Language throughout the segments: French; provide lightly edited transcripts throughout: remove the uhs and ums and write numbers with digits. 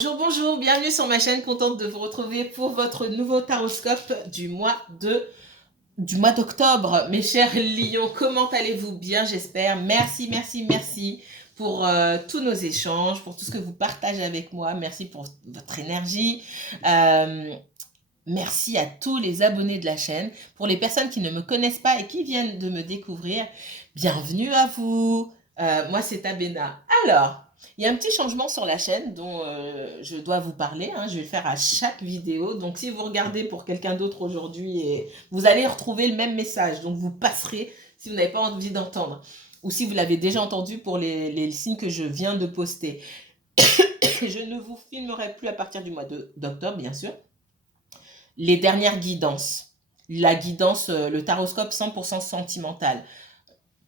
Bonjour, bonjour, bienvenue sur ma chaîne, contente de vous retrouver pour votre nouveau taroscope du mois d'octobre. Mes chers lions, comment allez-vous? Bien, j'espère. Merci, merci, merci pour tous nos échanges, pour tout ce que vous partagez avec moi. Merci pour votre énergie. Merci à tous les abonnés de la chaîne. Pour les personnes qui ne me connaissent pas et qui viennent de me découvrir, bienvenue à vous. Moi, c'est Abena. Alors, il y a un petit changement sur la chaîne dont je dois vous parler. Je vais le faire à chaque vidéo. Donc, si vous regardez pour quelqu'un d'autre aujourd'hui, vous allez retrouver le même message. Donc, vous passerez si vous n'avez pas envie d'entendre. Ou si vous l'avez déjà entendu pour les signes que je viens de poster. Je ne vous filmerai plus à partir du mois d'octobre, bien sûr. Les dernières guidances. La guidance, le taroscope 100% sentimental.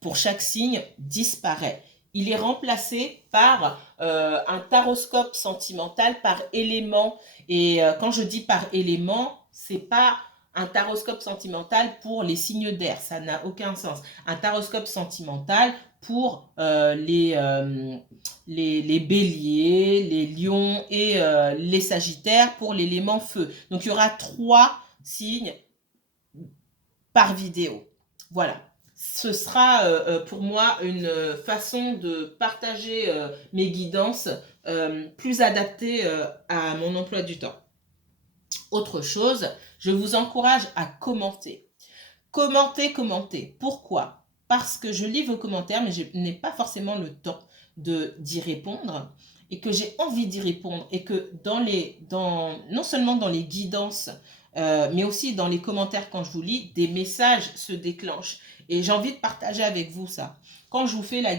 Pour chaque signe, disparaît. Il est remplacé par un taroscope sentimental par élément. Et quand je dis par élément, c'est pas un taroscope sentimental pour les signes d'air, ça n'a aucun sens. Un taroscope sentimental pour les béliers, les lions et les sagittaires pour l'élément feu. Donc il y aura 3 signes par vidéo. Voilà. Ce sera pour moi une façon de partager mes guidances plus adaptées à mon emploi du temps. Autre chose, je vous encourage à commenter. Commentez. Pourquoi? Parce que je lis vos commentaires, mais je n'ai pas forcément le temps d'y répondre et que j'ai envie d'y répondre et que non seulement dans les guidances, mais aussi dans les commentaires quand je vous lis, des messages se déclenchent. Et j'ai envie de partager avec vous ça. Quand je vous fais la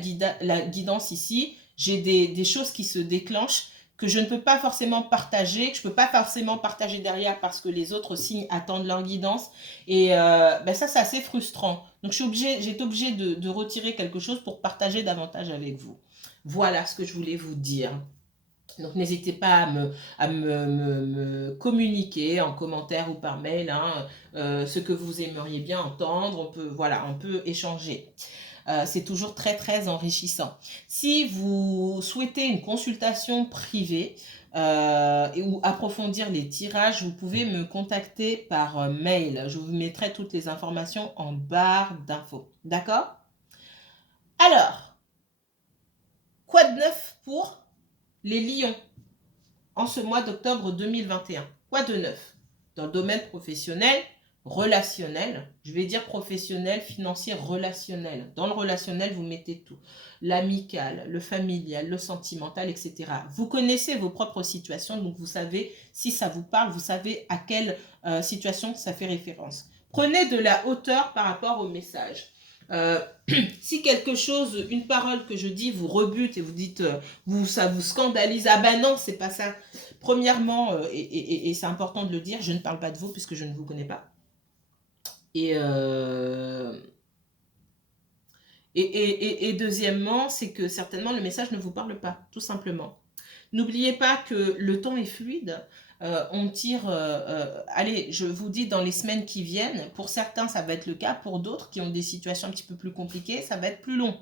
guidance ici, j'ai des choses qui se déclenchent que je ne peux pas forcément partager, que je ne peux pas forcément partager derrière parce que les autres signes attendent leur guidance. Et ça, c'est assez frustrant. Donc, j'ai été obligée de retirer quelque chose pour partager davantage avec vous. Voilà ce que je voulais vous dire. Donc, n'hésitez pas à me communiquer en commentaire ou par mail ce que vous aimeriez bien entendre. On peut échanger. C'est toujours très très enrichissant. Si vous souhaitez une consultation privée ou approfondir les tirages, vous pouvez me contacter par mail. Je vous mettrai toutes les informations en barre d'infos. D'accord? Alors, quoi de neuf pour les lions en ce mois d'octobre 2021? Quoi de neuf? Dans le domaine professionnel, relationnel, je vais dire professionnel, financier, relationnel. Dans le relationnel, vous mettez tout. L'amical, le familial, le sentimental, etc. Vous connaissez vos propres situations, donc vous savez si ça vous parle, vous savez à quelle situation ça fait référence. Prenez de la hauteur par rapport au message. Si quelque chose, une parole que je dis vous rebute et vous dites, ça vous scandalise, ah ben non, c'est pas ça. Premièrement, et c'est important de le dire, je ne parle pas de vous puisque je ne vous connais pas. Et deuxièmement, c'est que certainement le message ne vous parle pas, tout simplement. N'oubliez pas que le temps est fluide. On tire, allez, je vous dis dans les semaines qui viennent, pour certains ça va être le cas, pour d'autres qui ont des situations un petit peu plus compliquées, ça va être plus long.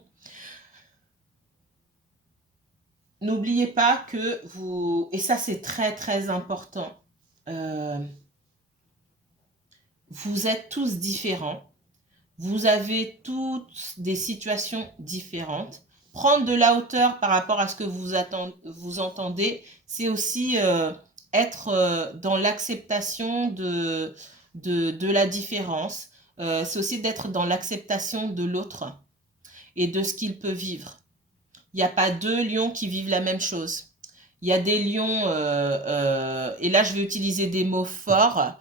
N'oubliez pas que vous, et ça c'est très très important, vous êtes tous différents, vous avez toutes des situations différentes. Prendre de la hauteur par rapport à ce que vous entendez, c'est aussi être dans l'acceptation de la différence. C'est aussi d'être dans l'acceptation de l'autre et de ce qu'il peut vivre. Il n'y a pas 2 lions qui vivent la même chose. Il y a des lions, et là je vais utiliser des mots forts,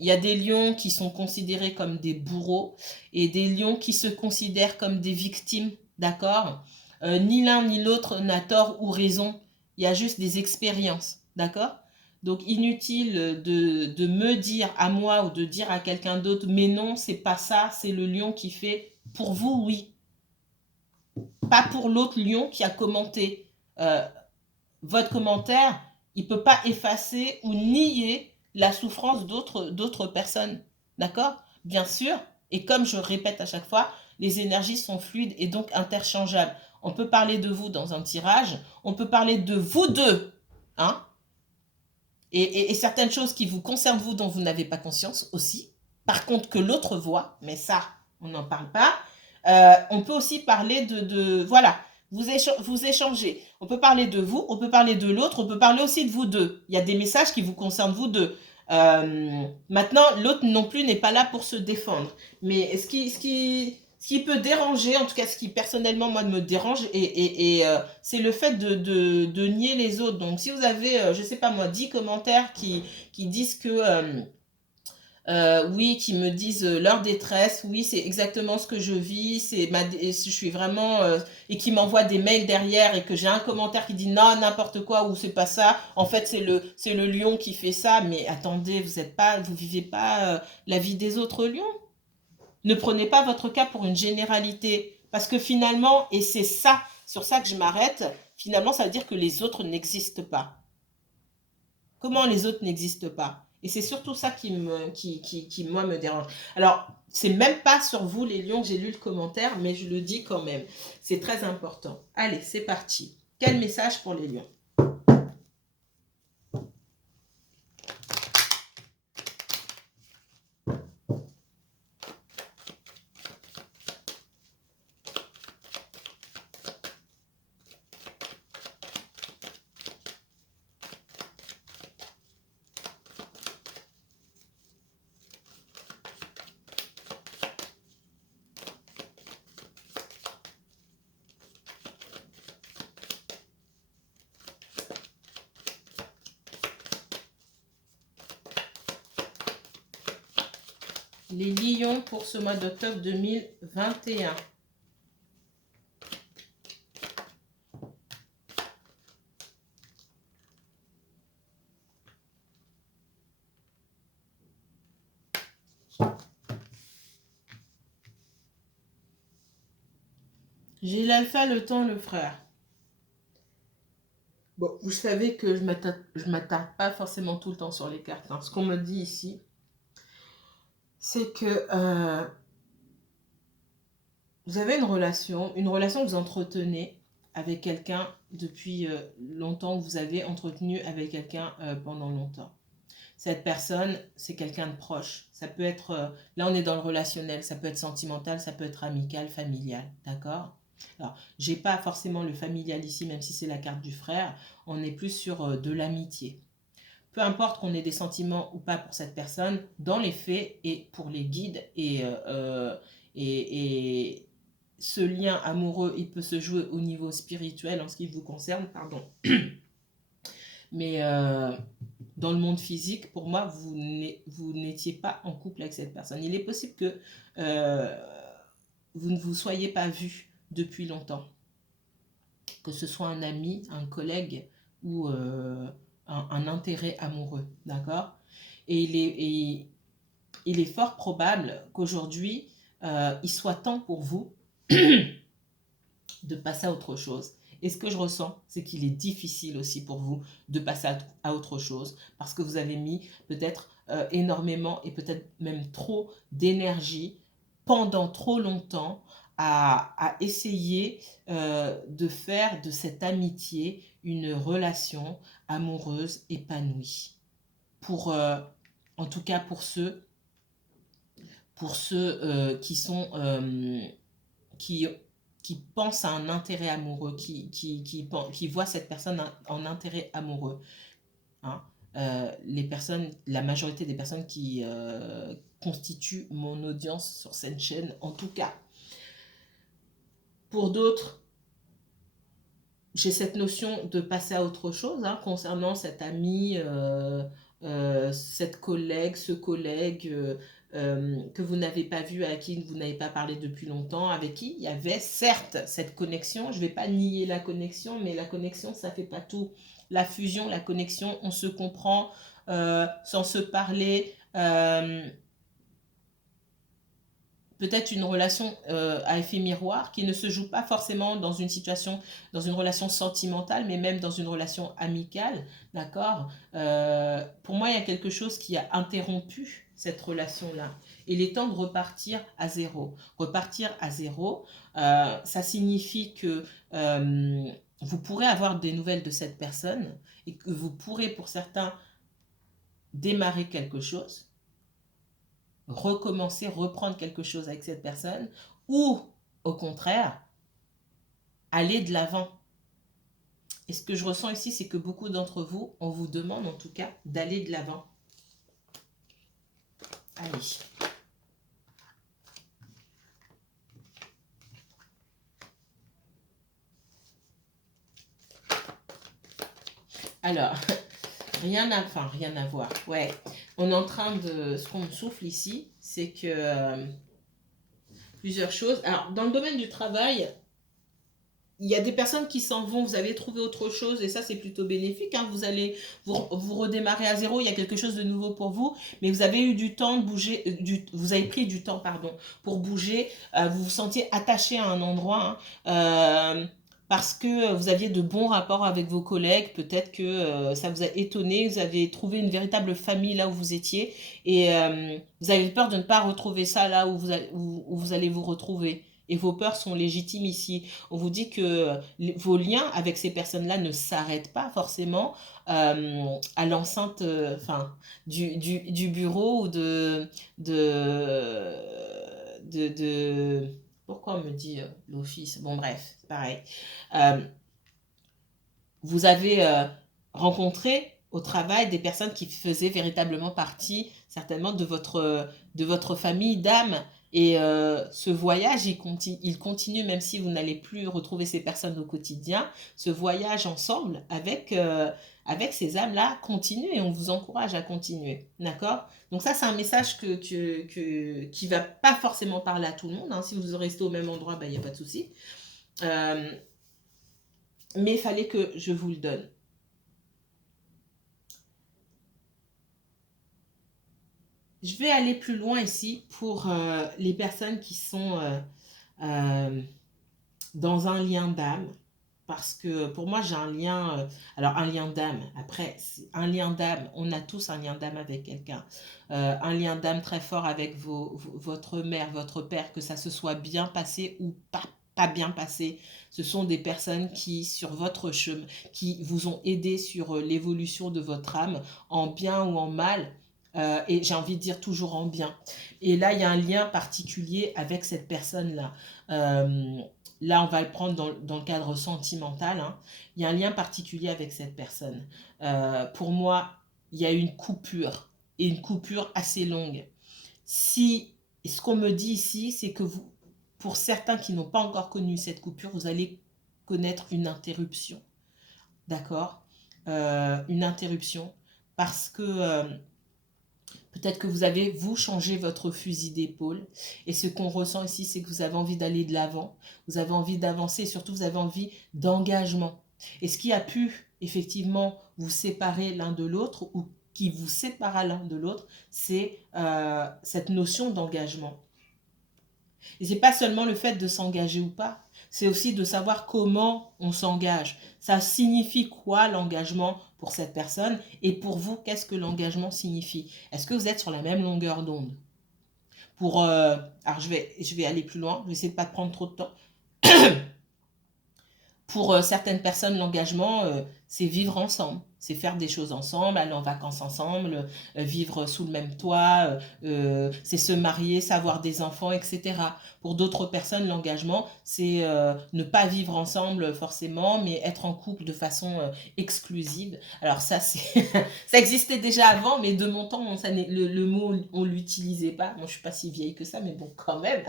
il y a des lions qui sont considérés comme des bourreaux et des lions qui se considèrent comme des victimes, d'accord? Ni l'un ni l'autre n'a tort ou raison, il y a juste des expériences, d'accord? Donc inutile de me dire à moi ou de dire à quelqu'un d'autre, mais non, c'est pas ça, c'est le lion qui fait. Pour vous, oui. Pas pour l'autre lion qui a commenté. Votre commentaire, il ne peut pas effacer ou nier la souffrance d'autres personnes. D'accord? Bien sûr, et comme je répète à chaque fois, les énergies sont fluides et donc interchangeables. On peut parler de vous dans un tirage, on peut parler de vous deux Hein? Et certaines choses qui vous concernent vous dont vous n'avez pas conscience aussi. Par contre, que l'autre voit, mais ça, on n'en parle pas. On peut aussi parler voilà, vous échangez. On peut parler de vous, on peut parler de l'autre, on peut parler aussi de vous deux. Il y a des messages qui vous concernent vous deux. Maintenant, l'autre non plus n'est pas là pour se défendre. Mais ce qui peut déranger, en tout cas ce qui personnellement moi me dérange, c'est le fait de nier les autres. Donc si vous avez, je sais pas moi, 10 commentaires qui disent que oui, qui me disent leur détresse, oui, c'est exactement ce que je vis, je suis vraiment, et qui m'envoient des mails derrière et que j'ai un commentaire qui dit non, n'importe quoi, ou c'est pas ça, en fait c'est le lion qui fait ça, mais attendez, vous vivez pas la vie des autres lions. Ne prenez pas votre cas pour une généralité, parce que finalement, et c'est ça, sur ça que je m'arrête, finalement ça veut dire que les autres n'existent pas. Comment les autres n'existent pas? Et c'est surtout ça qui, moi, me dérange. Alors, c'est même pas sur vous, les lions, que j'ai lu le commentaire, mais je le dis quand même. C'est très important. Allez, c'est parti. Quel message pour les lions? Les lions pour ce mois d'octobre 2021. J'ai l'alpha, le temps, le frère. Bon, vous savez que je m'attarde pas forcément tout le temps sur les cartes. Hein. Ce qu'on me dit ici, c'est que vous avez une relation que vous entretenez avec quelqu'un depuis longtemps, que vous avez entretenu avec quelqu'un pendant longtemps. Cette personne, c'est quelqu'un de proche. Ça peut être, là on est dans le relationnel, ça peut être sentimental, ça peut être amical, familial, d'accord? Alors, j'ai pas forcément le familial ici, même si c'est la carte du frère, on est plus sur de l'amitié. Peu importe qu'on ait des sentiments ou pas pour cette personne, dans les faits et pour les guides et ce lien amoureux, il peut se jouer au niveau spirituel en ce qui vous concerne, pardon. Mais dans le monde physique, pour moi, vous n'étiez pas en couple avec cette personne. Il est possible que vous ne vous soyez pas vu depuis longtemps. Que ce soit un ami, un collègue ou un intérêt amoureux, d'accord? Et il est fort probable qu'aujourd'hui, il soit temps pour vous de passer à autre chose. Et ce que je ressens, c'est qu'il est difficile aussi pour vous de passer à autre chose parce que vous avez mis peut-être énormément et peut-être même trop d'énergie pendant trop longtemps à essayer de faire de cette amitié une relation amoureuse épanouie. En tout cas pour ceux qui sont qui pensent à un intérêt amoureux, qui voient cette personne en intérêt amoureux. Hein. La majorité des personnes qui constituent mon audience sur cette chaîne, en tout cas. Pour d'autres, j'ai cette notion de passer à autre chose hein, concernant cet ami, cette collègue, ce collègue que vous n'avez pas vu, à qui vous n'avez pas parlé depuis longtemps, avec qui il y avait certes cette connexion. Je ne vais pas nier la connexion, mais la connexion, ça ne fait pas tout. La fusion, la connexion, on se comprend sans se parler. Peut-être une relation à effet miroir qui ne se joue pas forcément dans une situation, dans une relation sentimentale, mais même dans une relation amicale, d'accord? Pour moi, il y a quelque chose qui a interrompu cette relation-là. Il est temps de repartir à zéro. Repartir à zéro, ça signifie que vous pourrez avoir des nouvelles de cette personne et que vous pourrez, pour certains, démarrer quelque chose, recommencer, reprendre quelque chose avec cette personne, ou au contraire, aller de l'avant. Et ce que je ressens ici, c'est que beaucoup d'entre vous, on vous demande en tout cas d'aller de l'avant. Allez. Alors, rien à voir. Ouais, on est en train de... Ce qu'on me souffle ici, c'est que plusieurs choses. Alors, dans le domaine du travail, il y a des personnes qui s'en vont, vous avez trouvé autre chose et ça c'est plutôt bénéfique, hein. Vous allez vous redémarrer à zéro, il y a quelque chose de nouveau pour vous, mais vous avez eu du temps de bouger, vous avez pris du temps, pardon, pour bouger, vous vous sentiez attaché à un endroit, hein, parce que vous aviez de bons rapports avec vos collègues, peut-être que ça vous a étonné, vous avez trouvé une véritable famille là où vous étiez et vous avez peur de ne pas retrouver ça là où vous allez vous retrouver. Et vos peurs sont légitimes ici. On vous dit que vos liens avec ces personnes-là ne s'arrêtent pas forcément à l'enceinte du bureau ou de... Pourquoi on me dit l'office? Bon, bref, c'est pareil. Euh, vous avez rencontré au travail des personnes qui faisaient véritablement partie certainement de votre famille d'âme. Et ce voyage, il continue même si vous n'allez plus retrouver ces personnes au quotidien. Ce voyage ensemble avec ces âmes-là continue et on vous encourage à continuer. D'accord? Donc ça, c'est un message qui ne va pas forcément parler à tout le monde, hein. Si vous restez au même endroit, il n'y a pas de souci. Mais il fallait que je vous le donne. Je vais aller plus loin ici pour les personnes qui sont euh, dans un lien d'âme. Parce que pour moi, j'ai un lien, alors un lien d'âme, après, un lien d'âme, on a tous un lien d'âme avec quelqu'un. Un lien d'âme très fort avec votre mère, votre père, que ça se soit bien passé ou pas bien passé. Ce sont des personnes qui, sur votre chemin, qui vous ont aidé sur l'évolution de votre âme, en bien ou en mal. Et j'ai envie de dire toujours en bien. Et là, il y a un lien particulier avec cette personne-là. Là, on va le prendre dans le cadre sentimental, hein. Il y a un lien particulier avec cette personne. Pour moi, il y a une coupure, et une coupure assez longue. Si, ce qu'on me dit ici, c'est que vous, pour certains qui n'ont pas encore connu cette coupure, vous allez connaître une interruption. D'accord? Une interruption. Parce que peut-être que vous avez, vous, changé votre fusil d'épaule. Et ce qu'on ressent ici, c'est que vous avez envie d'aller de l'avant. Vous avez envie d'avancer et surtout, vous avez envie d'engagement. Et ce qui a pu, effectivement, vous séparer l'un de l'autre ou qui vous sépara l'un de l'autre, c'est cette notion d'engagement. Et c'est pas seulement le fait de s'engager ou pas, c'est aussi de savoir comment on s'engage. Ça signifie quoi l'engagement pour cette personne et pour vous, qu'est-ce que l'engagement signifie? Est-ce que vous êtes sur la même longueur d'onde? Alors je vais aller plus loin, je vais essayer de pas prendre trop de temps. Pour certaines personnes, l'engagement, c'est vivre ensemble. C'est faire des choses ensemble, aller en vacances ensemble, vivre sous le même toit, c'est se marier, savoir des enfants, etc. Pour d'autres personnes, l'engagement, c'est ne pas vivre ensemble forcément, mais être en couple de façon exclusive. Alors ça, ça existait déjà avant, mais de mon temps, le mot, on l'utilisait pas. Moi, je suis pas si vieille que ça, mais bon, quand même.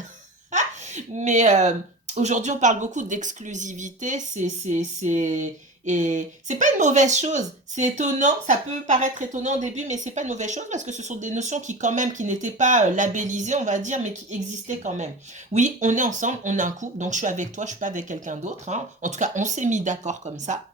Mais aujourd'hui, on parle beaucoup d'exclusivité. Et c'est pas une mauvaise chose. C'est étonnant. Ça peut paraître étonnant au début, mais c'est pas une mauvaise chose parce que ce sont des notions qui, quand même, qui n'étaient pas labellisées, on va dire, mais qui existaient quand même. Oui, on est ensemble, on est un couple, donc je suis avec toi, je suis pas avec quelqu'un d'autre, hein. En tout cas, on s'est mis d'accord comme ça.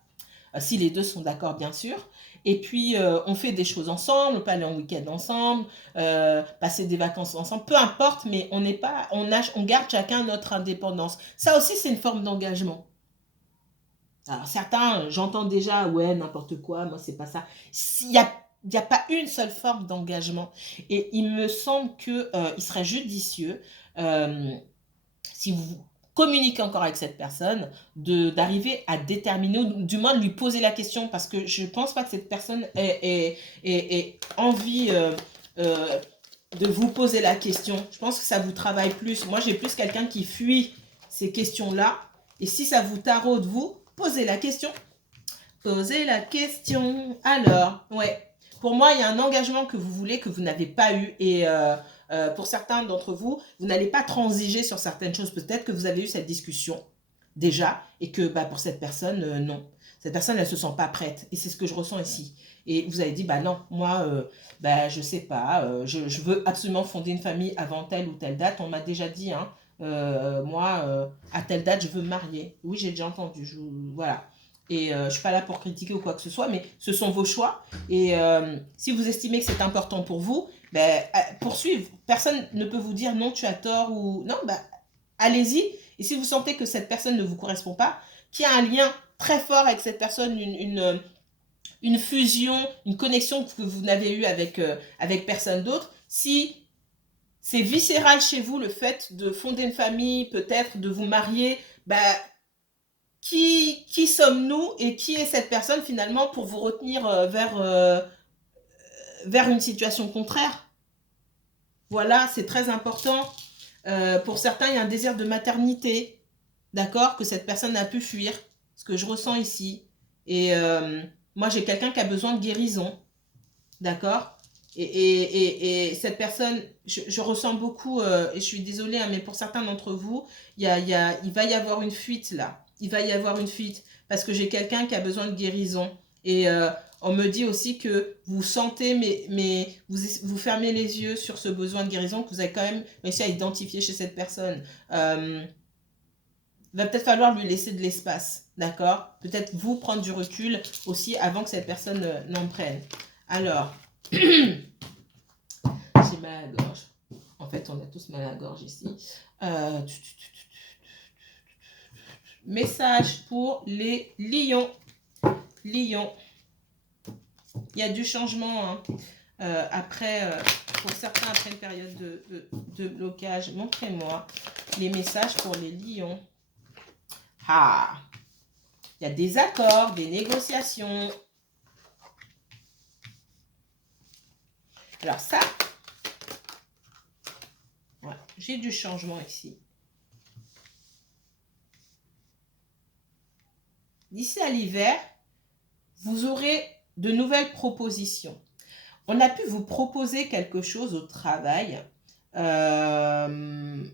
Si les deux sont d'accord, bien sûr. Et puis, on fait des choses ensemble, on peut aller en week-end ensemble, passer des vacances ensemble, peu importe, mais on n'est pas, on garde chacun notre indépendance. Ça aussi, c'est une forme d'engagement. Alors, certains, j'entends déjà, ouais, n'importe quoi, moi, c'est pas ça. Il n'y a pas une seule forme d'engagement. Et il me semble qu'il serait judicieux, si vous communiquer encore avec cette personne, d'arriver à déterminer, ou du moins de lui poser la question, parce que je ne pense pas que cette personne ait envie de vous poser la question. Je pense que ça vous travaille plus. Moi, j'ai plus quelqu'un qui fuit ces questions-là. Et si ça vous taraude, vous, posez la question. Posez la question. Alors, ouais. Pour moi, il y a un engagement que vous voulez, que vous n'avez pas eu. Et pour certains d'entre vous, vous n'allez pas transiger sur certaines choses. Peut-être que vous avez eu cette discussion déjà et que pour cette personne, non. Cette personne, elle ne se sent pas prête. Et c'est ce que je ressens ici. Et vous avez dit, non, moi, je ne sais pas, je veux absolument fonder une famille avant telle ou telle date. On m'a déjà dit, hein, moi, à telle date, je veux me marier. Oui, j'ai déjà entendu. Voilà. Et je ne suis pas là pour critiquer ou quoi que ce soit, mais ce sont vos choix. Et si vous estimez que c'est important pour vous, poursuivre. Personne ne peut vous dire non, tu as tort ou non, allez-y. Et si vous sentez que cette personne ne vous correspond pas, qu'il y a un lien très fort avec cette personne, une fusion, une connexion que vous n'avez eue avec personne d'autre, si c'est viscéral chez vous le fait de fonder une famille, peut-être de vous marier, qui sommes-nous et qui est cette personne finalement pour vous retenir vers une situation contraire? Voilà, c'est très important. Pour certains, il y a un désir de maternité, d'accord, que cette personne a pu fuir, ce que je ressens ici. Et moi, j'ai quelqu'un qui a besoin de guérison, d'accord, et cette personne, je ressens beaucoup, et je suis désolée, hein, mais pour certains d'entre vous, il va y avoir une fuite là. Il va y avoir une fuite parce que j'ai quelqu'un qui a besoin de guérison. Et on me dit aussi que vous sentez, mais vous fermez les yeux sur ce besoin de guérison que vous avez quand même réussi à identifier chez cette personne. Il va peut-être falloir lui laisser de l'espace, d'accord? Peut-être vous prendre du recul aussi avant que cette personne n'en prenne. Alors, j'ai mal à la gorge. En fait, on a tous mal à la gorge ici. Message pour les lions. Lions. Il y a du changement, hein. Pour certains, après une période de blocage. Montrez-moi les messages pour les lions. Ah, il y a des accords, des négociations. Alors ça, voilà, j'ai du changement ici. D'ici à l'hiver, vous aurez de nouvelles propositions. On a pu vous proposer quelque chose au travail, quelque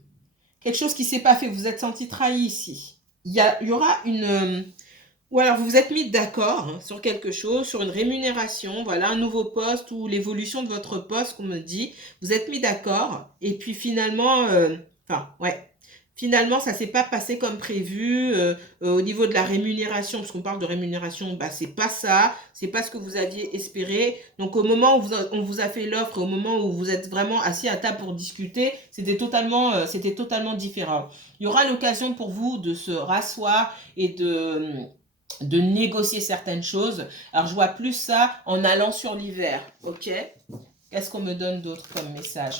chose qui ne s'est pas fait, vous vous êtes senti trahi ici. Il y aura ou alors vous vous êtes mis d'accord sur quelque chose, sur une rémunération, voilà, un nouveau poste ou l'évolution de votre poste, qu'on me dit. Vous êtes mis d'accord et puis finalement, finalement, ça ne s'est pas passé comme prévu au niveau de la rémunération, parce qu'on parle de rémunération, c'est pas ça, c'est pas ce que vous aviez espéré. Donc au moment où on vous a fait l'offre, au moment où vous êtes vraiment assis à table pour discuter, c'était totalement différent. Il y aura l'occasion pour vous de se rasseoir et de négocier certaines choses. Alors je vois plus ça en allant sur l'hiver, ok? Qu'est-ce qu'on me donne d'autre comme message?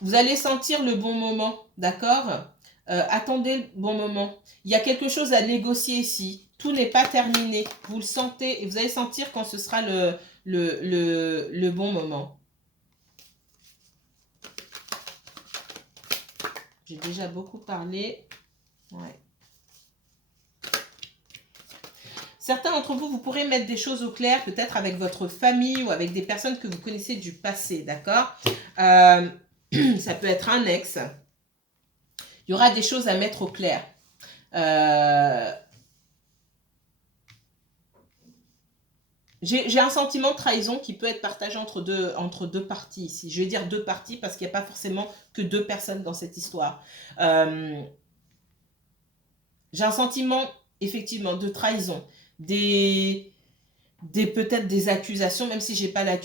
Vous allez sentir le bon moment, d'accord? Attendez le bon moment. Il y a quelque chose à négocier ici. Tout n'est pas terminé. Vous le sentez et vous allez sentir quand ce sera le bon moment. J'ai déjà beaucoup parlé. Ouais. Certains d'entre vous, vous pourrez mettre des choses au clair, peut-être avec votre famille ou avec des personnes que vous connaissez du passé, d'accord? Ça peut être un ex. Il y aura des choses à mettre au clair. J'ai un sentiment de trahison qui peut être partagé entre deux parties ici. Je vais dire deux parties parce qu'il n'y a pas forcément que deux personnes dans cette histoire. J'ai un sentiment, effectivement, de trahison. Peut-être des accusations, même si je n'ai pas la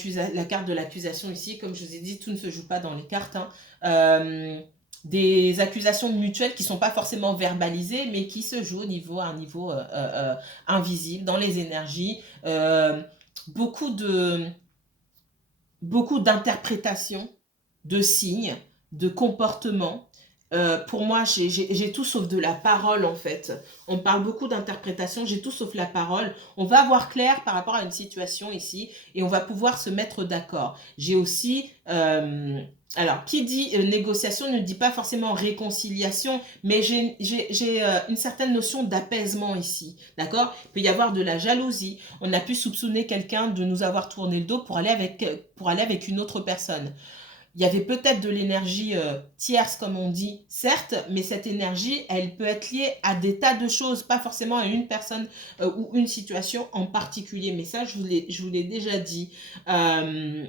carte de l'accusation ici. Comme je vous ai dit, tout ne se joue pas dans les cartes. Hein. Des accusations mutuelles qui ne sont pas forcément verbalisées, mais qui se jouent à un niveau invisible, dans les énergies. Beaucoup de beaucoup d'interprétations, de signes, de comportements. Pour moi, j'ai tout sauf de la parole, en fait. On parle beaucoup d'interprétation, j'ai tout sauf la parole. On va voir clair par rapport à une situation ici et on va pouvoir se mettre d'accord. J'ai aussi... alors, qui dit négociation ne dit pas forcément réconciliation, mais j'ai une certaine notion d'apaisement ici, d'accord? Il peut y avoir de la jalousie. On a pu soupçonner quelqu'un de nous avoir tourné le dos pour aller avec une autre personne. Il y avait peut-être de l'énergie tierce, comme on dit, certes, mais cette énergie, elle peut être liée à des tas de choses, pas forcément à une personne ou une situation en particulier. Mais ça, je vous l'ai déjà dit. Euh,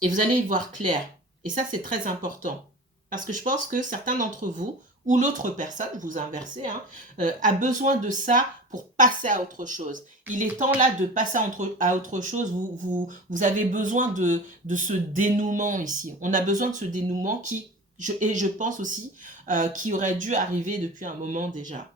et vous allez y voir clair. Et ça, c'est très important. Parce que je pense que certains d'entre vous, ou l'autre personne, vous inversez, hein, a besoin de ça pour passer à autre chose. Il est temps là de passer à autre chose. Vous avez besoin de ce dénouement ici. On a besoin de ce dénouement et je pense aussi, qui aurait dû arriver depuis un moment déjà.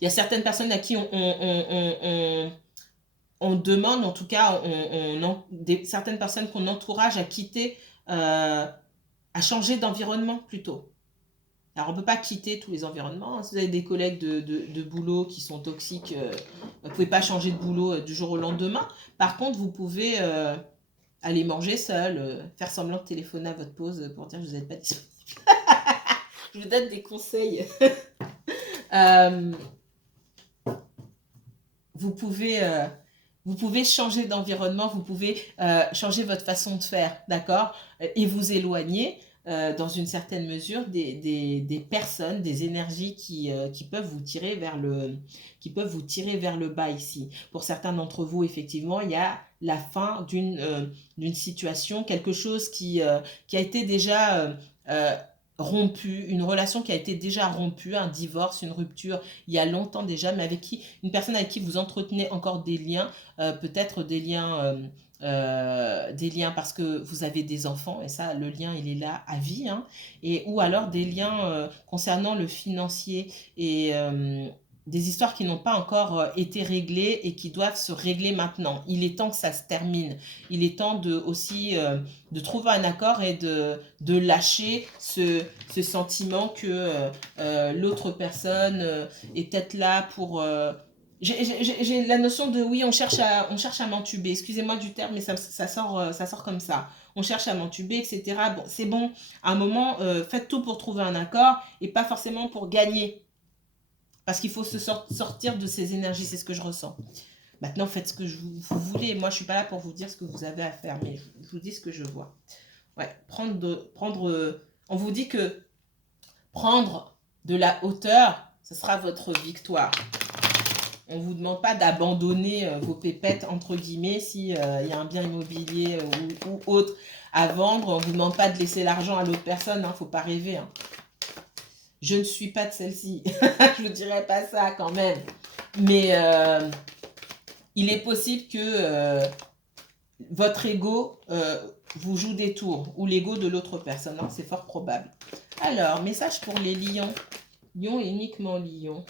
Il y a certaines personnes à qui on demande, en tout cas, certaines personnes qu'on entourage à quitter, à changer d'environnement plutôt. Alors, on ne peut pas quitter tous les environnements. Si vous avez des collègues de boulot qui sont toxiques, vous ne pouvez pas changer de boulot du jour au lendemain. Par contre, vous pouvez aller manger seul, faire semblant de téléphoner à votre pause pour dire que vous n'êtes pas disponible. Je vous donne des conseils. euh, vous pouvez... vous pouvez changer d'environnement, vous pouvez changer votre façon de faire, d'accord? Et vous éloigner dans une certaine mesure des personnes, des énergies qui peuvent vous tirer qui peuvent vous tirer vers le bas ici. Pour certains d'entre vous, effectivement, il y a la fin d'une situation, quelque chose qui a été déjà rompu, une relation qui a été déjà rompue, un divorce, une rupture, il y a longtemps déjà, mais une personne avec qui vous entretenez encore des liens, peut-être des liens parce que vous avez des enfants, et ça, le lien, il est là à vie, hein, ou alors des liens concernant le financier et des histoires qui n'ont pas encore été réglées et qui doivent se régler maintenant. Il est temps que ça se termine. Il est temps aussi de trouver un accord et de lâcher ce sentiment que l'autre personne est peut-être là pour... j'ai la notion de oui, on cherche à m'entuber. Excusez-moi du terme, mais ça sort comme ça. On cherche à m'entuber, etc. Bon, c'est bon. À un moment, faites tout pour trouver un accord et pas forcément pour gagner. Parce qu'il faut sortir de ces énergies, c'est ce que je ressens. Maintenant, faites ce que vous voulez. Moi, je suis pas là pour vous dire ce que vous avez à faire, mais je vous dis ce que je vois. Ouais, on vous dit que prendre de la hauteur, ce sera votre victoire. On ne vous demande pas d'abandonner vos pépettes, entre guillemets, s'il y a un bien immobilier ou autre à vendre. On ne vous demande pas de laisser l'argent à l'autre personne, il ne faut pas rêver. Hein. Je ne suis pas de celle-ci. Je ne vous dirai pas ça quand même. Mais il est possible que votre ego vous joue des tours ou l'ego de l'autre personne. Hein, c'est fort probable. Alors, message pour les lions. Lion et uniquement lion.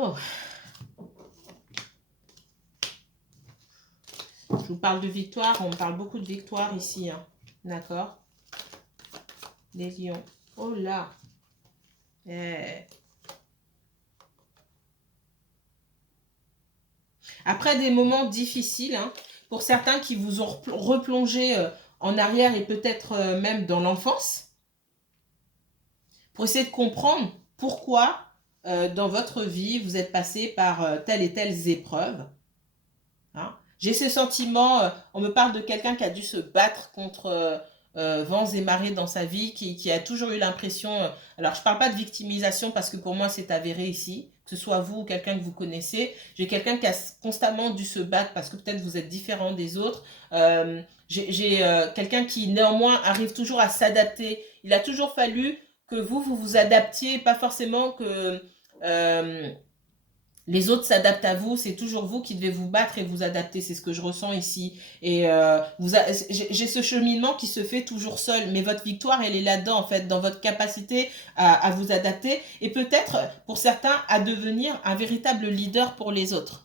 Oh. Je vous parle de victoire. On parle beaucoup de victoire ici. Hein. D'accord? Les lions. Oh là. Après des moments difficiles, hein, pour certains qui vous ont replongé en arrière et peut-être même dans l'enfance, pour essayer de comprendre pourquoi dans votre vie vous êtes passé par telle et telle épreuve. Hein. J'ai ce sentiment, on me parle de quelqu'un qui a dû se battre contre vents et marées dans sa vie, qui a toujours eu l'impression... alors, je ne parle pas de victimisation parce que pour moi, c'est avéré ici, que ce soit vous ou quelqu'un que vous connaissez. J'ai quelqu'un qui a constamment dû se battre parce que peut-être vous êtes différent des autres. J'ai quelqu'un qui, néanmoins, arrive toujours à s'adapter. Il a toujours fallu que vous vous adaptiez, pas forcément que les autres s'adaptent à vous, c'est toujours vous qui devez vous battre et vous adapter, c'est ce que je ressens ici. Et j'ai ce cheminement qui se fait toujours seul, mais votre victoire, elle est là-dedans, en fait, dans votre capacité à vous adapter et peut-être, pour certains, à devenir un véritable leader pour les autres.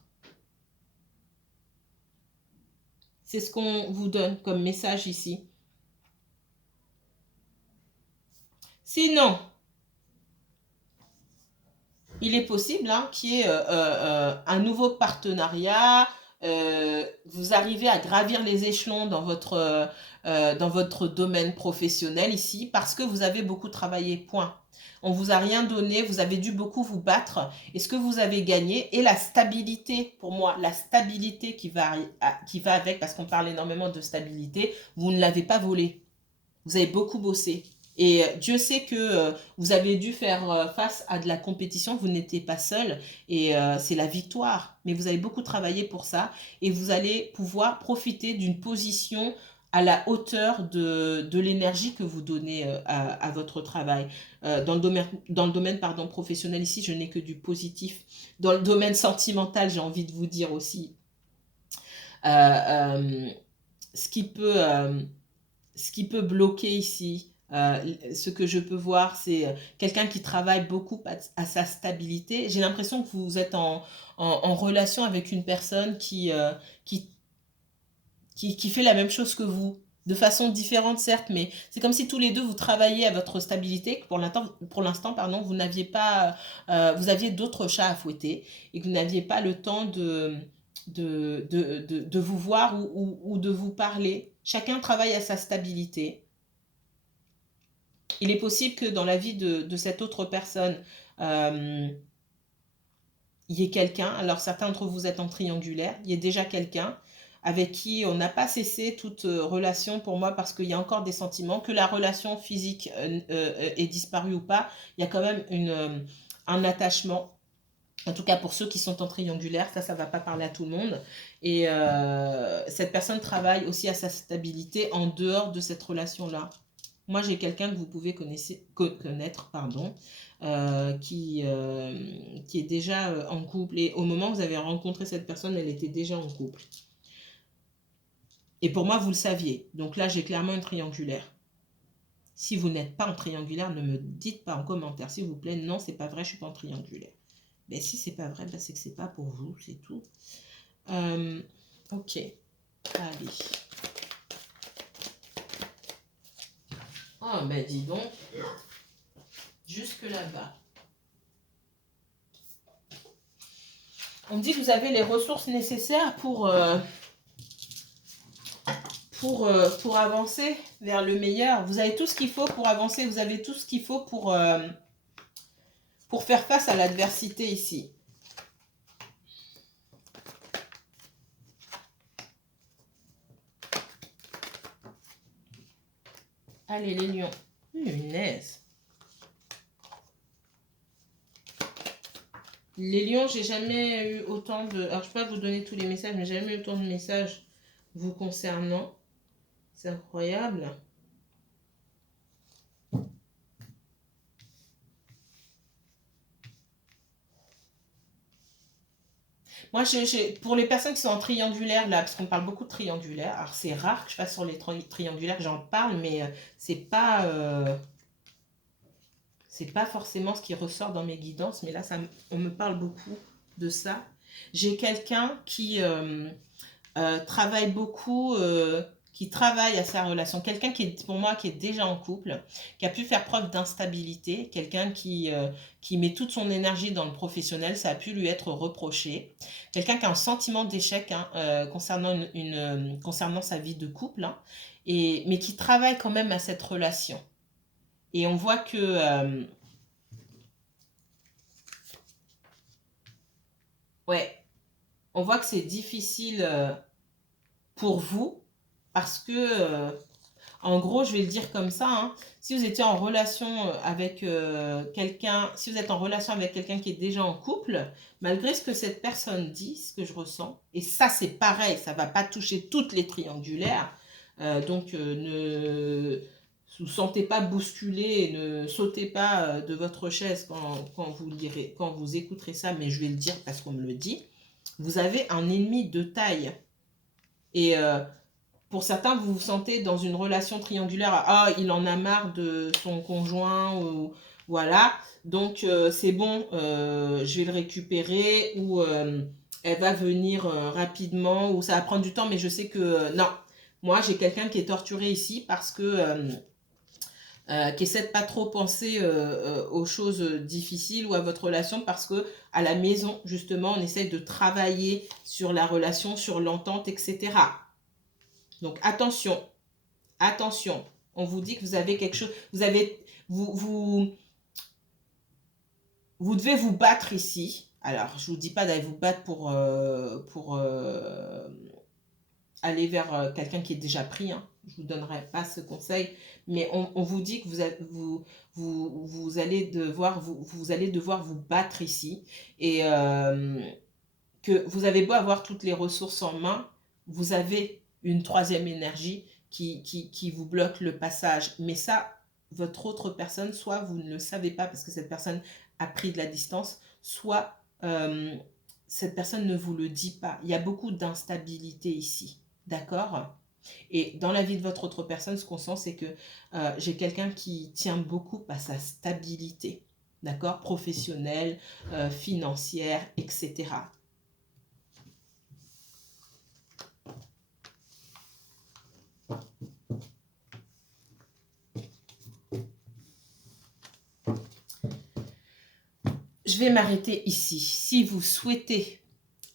C'est ce qu'on vous donne comme message ici. Sinon, il est possible qu'il y ait un nouveau partenariat, vous arrivez à gravir les échelons dans votre domaine professionnel ici parce que vous avez beaucoup travaillé, point. On ne vous a rien donné, vous avez dû beaucoup vous battre et ce que vous avez gagné et la stabilité, pour moi, la stabilité qui va avec, parce qu'on parle énormément de stabilité, vous ne l'avez pas volé. Vous avez beaucoup bossé. Et Dieu sait que vous avez dû faire face à de la compétition, vous n'étiez pas seul et c'est la victoire. Mais vous avez beaucoup travaillé pour ça et vous allez pouvoir profiter d'une position à la hauteur de l'énergie que vous donnez à votre travail. Dans le domaine professionnel ici, je n'ai que du positif. Dans le domaine sentimental, j'ai envie de vous dire aussi, euh, euh, ce qui peut bloquer ici, ce que je peux voir, c'est quelqu'un qui travaille beaucoup à sa stabilité. J'ai l'impression que vous êtes en relation avec une personne qui, qui fait la même chose que vous. De façon différente, certes, mais c'est comme si tous les deux vous travailliez à votre stabilité. Que pour l'instant, pardon, vous n'aviez pas, vous aviez d'autres chats à fouetter et que vous n'aviez pas le temps de vous voir ou de vous parler. Chacun travaille à sa stabilité. Il est possible que dans la vie de cette autre personne, il y ait quelqu'un, alors certains d'entre vous êtes en triangulaire, il y a déjà quelqu'un avec qui on n'a pas cessé toute relation pour moi parce qu'il y a encore des sentiments, que la relation physique ait disparu ou pas, il y a quand même un attachement. En tout cas, pour ceux qui sont en triangulaire, ça ne va pas parler à tout le monde. Et cette personne travaille aussi à sa stabilité en dehors de cette relation-là. Moi, j'ai quelqu'un que vous pouvez connaître, qui est déjà en couple. Et au moment où vous avez rencontré cette personne, elle était déjà en couple. Et pour moi, vous le saviez. Donc là, j'ai clairement un triangulaire. Si vous n'êtes pas en triangulaire, ne me dites pas en commentaire, s'il vous plaît. Non, c'est pas vrai, je suis pas en triangulaire. Mais si c'est pas vrai, c'est que c'est pas pour vous, c'est tout. Ok. Allez. Ah, ben dis donc. Jusque là-bas. On me dit que vous avez les ressources nécessaires pour avancer vers le meilleur. Vous avez tout ce qu'il faut pour avancer. Vous avez tout ce qu'il faut pour faire face à l'adversité ici. Allez, les lions. Punaise. Les lions, j'ai jamais eu autant de... Alors, je ne peux pas vous donner tous les messages, mais j'ai jamais eu autant de messages vous concernant. C'est incroyable. Moi, pour les personnes qui sont en triangulaire, là, parce qu'on parle beaucoup de triangulaire, alors c'est rare que je fasse sur les triangulaires, j'en parle, mais c'est pas forcément ce qui ressort dans mes guidances, mais là, on me parle beaucoup de ça. J'ai quelqu'un qui travaille beaucoup, qui travaille à sa relation, quelqu'un qui est, pour moi, qui est déjà en couple, qui a pu faire preuve d'instabilité, quelqu'un qui met toute son énergie dans le professionnel, ça a pu lui être reproché, quelqu'un qui a un sentiment d'échec concernant sa vie de couple, mais qui travaille quand même à cette relation. Et on voit que... ouais, on voit que c'est difficile pour vous parce que, en gros, je vais le dire comme ça, si vous étiez en relation avec quelqu'un, si vous êtes en relation avec quelqu'un qui est déjà en couple, malgré ce que cette personne dit, ce que je ressens, et ça c'est pareil, ça ne va pas toucher toutes les triangulaires, donc vous sentez pas bousculé, ne sautez pas de votre chaise quand vous écouterez ça, mais je vais le dire parce qu'on me le dit. Vous avez un ennemi de taille. Et pour certains, vous vous sentez dans une relation triangulaire. Ah, il en a marre de son conjoint, ou voilà. Donc, c'est bon, je vais le récupérer, ou elle va venir rapidement, ou ça va prendre du temps, mais je sais que non. Moi, j'ai quelqu'un qui est torturé ici parce que qui essaie de pas trop penser aux choses difficiles ou à votre relation, parce que à la maison, justement, on essaie de travailler sur la relation, sur l'entente, etc. Donc attention, attention. On vous dit que vous avez quelque chose, vous devez vous battre ici. Alors, je vous dis pas d'aller vous battre pour aller vers quelqu'un qui est déjà pris, hein. Je vous donnerai pas ce conseil, mais on vous dit que vous allez devoir vous battre ici, et que vous avez beau avoir toutes les ressources en main, vous avez une troisième énergie qui vous bloque le passage. Mais ça, votre autre personne, soit vous ne le savez pas parce que cette personne a pris de la distance, soit cette personne ne vous le dit pas. Il y a beaucoup d'instabilité ici. D'accord? Et dans la vie de votre autre personne, ce qu'on sent, c'est que j'ai quelqu'un qui tient beaucoup à sa stabilité. D'accord? Professionnelle, financière, etc. Je vais m'arrêter ici. Si vous souhaitez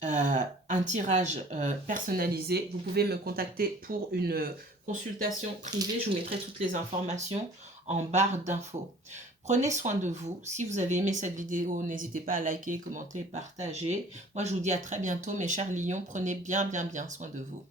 un tirage personnalisé, vous pouvez me contacter pour une consultation privée. Je vous mettrai toutes les informations en barre d'infos. Prenez soin de vous. Si vous avez aimé cette vidéo, n'hésitez pas à liker, commenter, partager. Moi, je vous dis à très bientôt, mes chers lions. Prenez bien soin de vous.